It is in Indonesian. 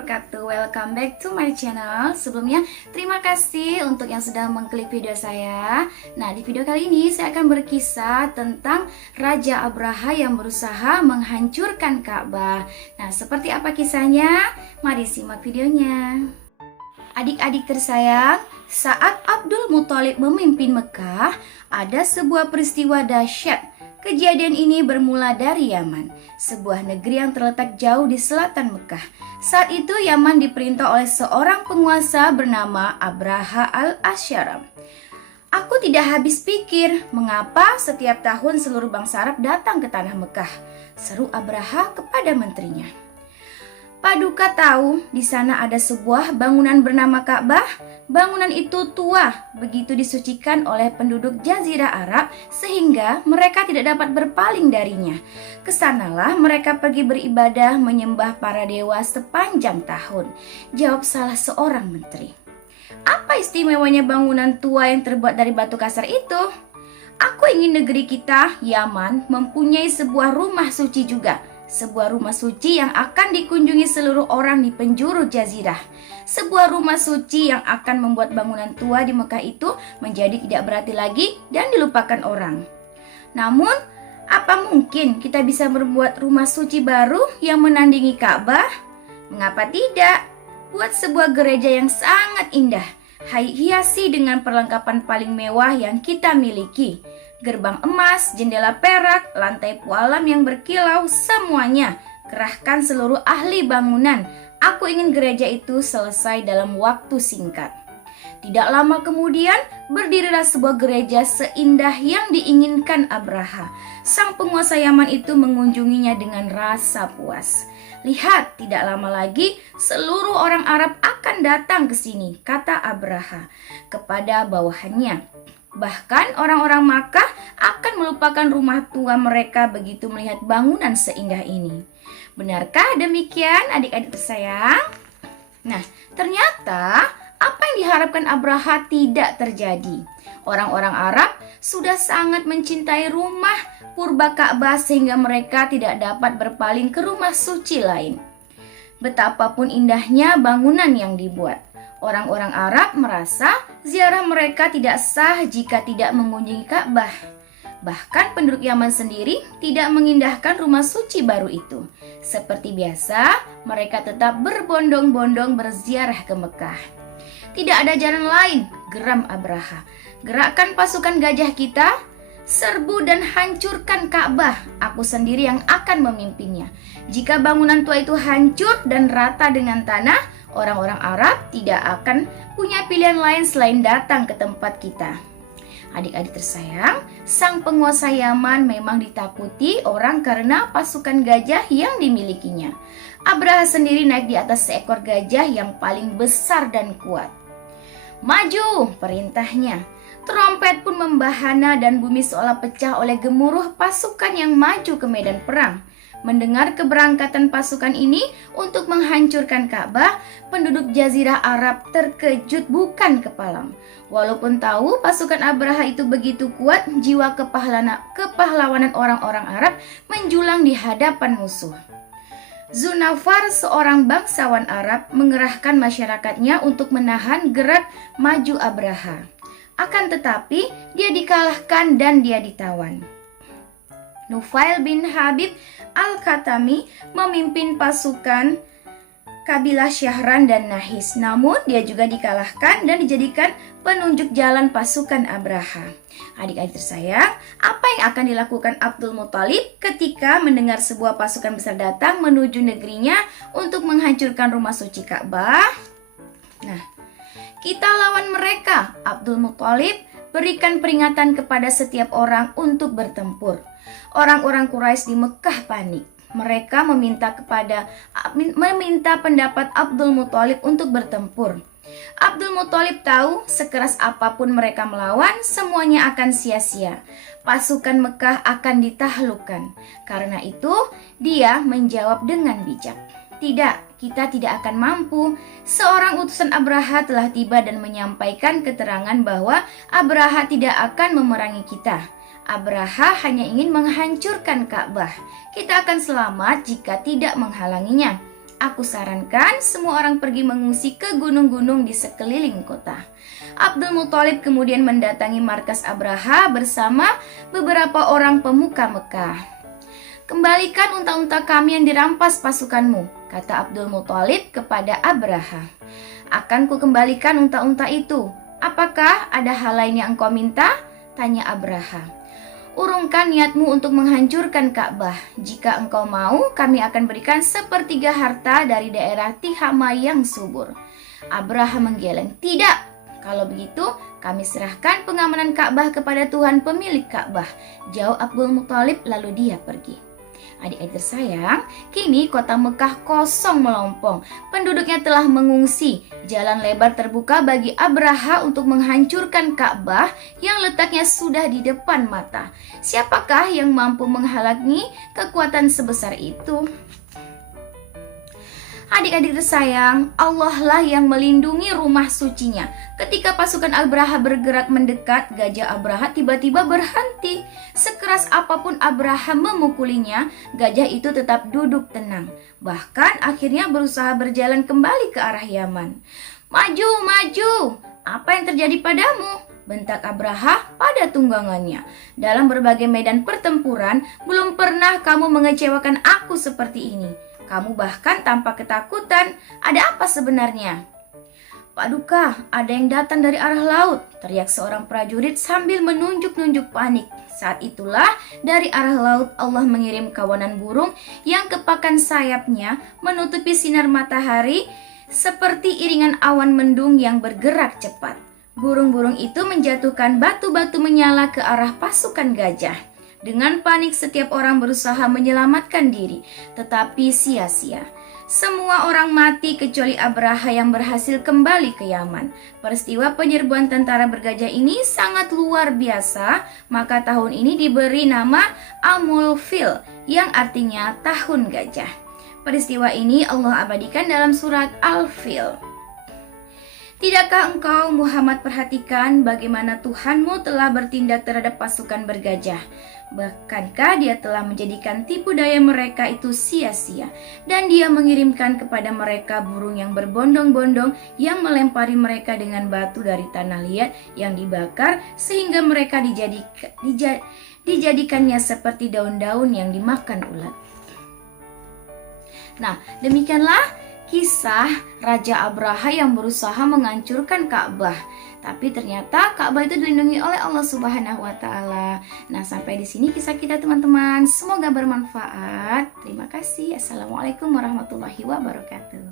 wabarakatuh. Welcome back to my channel. Sebelumnya, terima kasih untuk yang sudah mengklik video saya. Nah, di video kali ini saya akan berkisah tentang Raja Abraha yang berusaha menghancurkan Ka'bah. Nah, seperti apa kisahnya? Mari simak videonya. Adik-adik tersayang, saat Abdul Muthalib memimpin Mekah, ada sebuah peristiwa dahsyat. Kejadian ini bermula dari Yaman, sebuah negeri yang terletak jauh di selatan Mekah. Saat itu Yaman diperintah oleh seorang penguasa bernama Abraha al-Asyram. Aku tidak habis pikir mengapa setiap tahun seluruh bangsa Arab datang ke tanah Mekah, seru Abraha kepada menterinya. Paduka tahu di sana ada sebuah bangunan bernama Ka'bah. Bangunan itu tua, begitu disucikan oleh penduduk Jazirah Arab sehingga mereka tidak dapat berpaling darinya. Kesanalah mereka pergi beribadah menyembah para dewa sepanjang tahun. Jawab salah seorang menteri. Apa istimewanya bangunan tua yang terbuat dari batu kasar itu? Aku ingin negeri kita, Yaman, mempunyai sebuah rumah suci juga. Sebuah rumah suci yang akan dikunjungi seluruh orang di penjuru jazirah. Sebuah rumah suci yang akan membuat bangunan tua di Mekah itu menjadi tidak berarti lagi dan dilupakan orang. Namun, apa mungkin kita bisa membuat rumah suci baru yang menandingi Ka'bah? Mengapa tidak? Buat sebuah gereja yang sangat indah, hiasi dengan perlengkapan paling mewah yang kita miliki. Gerbang emas, jendela perak, lantai pualam yang berkilau, semuanya. Kerahkan seluruh ahli bangunan. Aku ingin gereja itu selesai dalam waktu singkat. Tidak lama kemudian, berdirilah sebuah gereja seindah yang diinginkan Abraha. Sang penguasa Yaman itu mengunjunginya dengan rasa puas. Lihat, tidak lama lagi seluruh orang Arab akan datang ke sini, kata Abraha kepada bawahannya. Bahkan orang-orang Makkah akan melupakan rumah tua mereka begitu melihat bangunan seindah ini. Benarkah demikian adik-adik tersayang? Nah, ternyata apa yang diharapkan Abraha tidak terjadi. Orang-orang Arab sudah sangat mencintai rumah purba Ka'bah sehingga mereka tidak dapat berpaling ke rumah suci lain. Betapapun indahnya bangunan yang dibuat. Orang-orang Arab merasa ziarah mereka tidak sah jika tidak mengunjungi Ka'bah. Bahkan penduduk Yaman sendiri tidak mengindahkan rumah suci baru itu. Seperti biasa, mereka tetap berbondong-bondong berziarah ke Mekah. Tidak ada jalan lain, geram Abraha. Gerakkan pasukan gajah kita, serbu dan hancurkan Ka'bah. Aku sendiri yang akan memimpinnya. Jika bangunan tua itu hancur dan rata dengan tanah, orang-orang Arab tidak akan punya pilihan lain selain datang ke tempat kita. Adik-adik tersayang, sang penguasa Yaman memang ditakuti orang karena pasukan gajah yang dimilikinya. Abraha sendiri naik di atas seekor gajah yang paling besar dan kuat. Maju, perintahnya. Trompet pun membahana dan bumi seolah pecah oleh gemuruh pasukan yang maju ke medan perang. Mendengar keberangkatan pasukan ini untuk menghancurkan Ka'bah, penduduk Jazirah Arab terkejut bukan kepalang. Walaupun tahu pasukan Abraha itu begitu kuat, jiwa kepahlawanan orang-orang Arab menjulang di hadapan musuh. Zunafar, seorang bangsawan Arab, mengerahkan masyarakatnya untuk menahan gerak maju Abraha. Akan tetapi, dia dikalahkan dan dia ditawan. Nufail bin Habib Al-Khatami memimpin pasukan kabilah Syahran dan Nahis. Namun dia juga dikalahkan dan dijadikan penunjuk jalan pasukan Abraha. Adik-adik tersayang, apa yang akan dilakukan Abdul Muthalib ketika mendengar sebuah pasukan besar datang menuju negerinya untuk menghancurkan rumah suci Ka'bah? Nah, kita lawan mereka. Abdul Muthalib berikan peringatan kepada setiap orang untuk bertempur. Orang-orang Quraisy di Mekah panik. Mereka meminta pendapat Abdul Muthalib untuk bertempur. Abdul Muthalib tahu sekeras apapun mereka melawan, semuanya akan sia-sia. Pasukan Mekah akan ditaklukkan. Karena itu, dia menjawab dengan bijak. Tidak, kita tidak akan mampu. Seorang utusan Abraha telah tiba dan menyampaikan keterangan bahwa Abraha tidak akan memerangi kita. Abraha hanya ingin menghancurkan Ka'bah. Kita akan selamat jika tidak menghalanginya. Aku sarankan semua orang pergi mengungsi ke gunung-gunung di sekeliling kota. Abdul Muthalib kemudian mendatangi markas Abraha bersama beberapa orang pemuka Mekah. Kembalikan unta-unta kami yang dirampas pasukanmu, kata Abdul Muthalib kepada Abraha. Akan kukembalikan unta-unta itu. Apakah ada hal lain yang engkau minta? Tanya Abraha. Urungkan niatmu untuk menghancurkan Ka'bah. Jika engkau mau, kami akan berikan sepertiga harta dari daerah Tihama yang subur. Abraha menggeleng. Tidak, kalau begitu kami serahkan pengamanan Ka'bah kepada Tuhan pemilik Ka'bah. Jawab Abdul Muthalib, lalu dia pergi. Adik-adik tersayang, kini kota Mekah kosong melompong. Penduduknya telah mengungsi. Jalan lebar terbuka bagi Abraha untuk menghancurkan Ka'bah yang letaknya sudah di depan mata. Siapakah yang mampu menghalangi kekuatan sebesar itu? Adik-adik tersayang, Allah lah yang melindungi rumah sucinya. Ketika pasukan Abraha bergerak mendekat, gajah Abraha tiba-tiba berhenti. Sekeras apapun Abraha memukulinya, gajah itu tetap duduk tenang. Bahkan akhirnya berusaha berjalan kembali ke arah Yaman. Maju, maju! Apa yang terjadi padamu? Bentak Abraha pada tunggangannya. Dalam berbagai medan pertempuran, belum pernah kamu mengecewakan aku seperti ini. Kamu bahkan tampak ketakutan. Ada apa sebenarnya? Paduka, ada yang datang dari arah laut, teriak seorang prajurit sambil menunjuk-nunjuk panik. Saat itulah dari arah laut Allah mengirim kawanan burung yang kepakan sayapnya menutupi sinar matahari seperti iringan awan mendung yang bergerak cepat. Burung-burung itu menjatuhkan batu-batu menyala ke arah pasukan gajah. Dengan panik setiap orang berusaha menyelamatkan diri, tetapi sia-sia. Semua orang mati kecuali Abraha yang berhasil kembali ke Yaman. Peristiwa penyerbuan tentara bergajah ini sangat luar biasa, maka tahun ini diberi nama Amul Fil yang artinya tahun gajah. Peristiwa ini Allah abadikan dalam surat Al-Fil. Tidakkah engkau Muhammad perhatikan bagaimana Tuhanmu telah bertindak terhadap pasukan bergajah? Bahkankah dia telah menjadikan tipu daya mereka itu sia-sia, dan dia mengirimkan kepada mereka burung yang berbondong-bondong yang melempari mereka dengan batu dari tanah liat yang dibakar sehingga mereka dijadikannya seperti daun-daun yang dimakan ulat. Nah, demikianlah kisah Raja Abraha yang berusaha menghancurkan Ka'bah. Tapi ternyata Ka'bah itu dilindungi oleh Allah Subhanahu wa taala. Nah, sampai di sini kisah kita teman-teman. Semoga bermanfaat. Terima kasih. Assalamualaikum warahmatullahi wabarakatuh.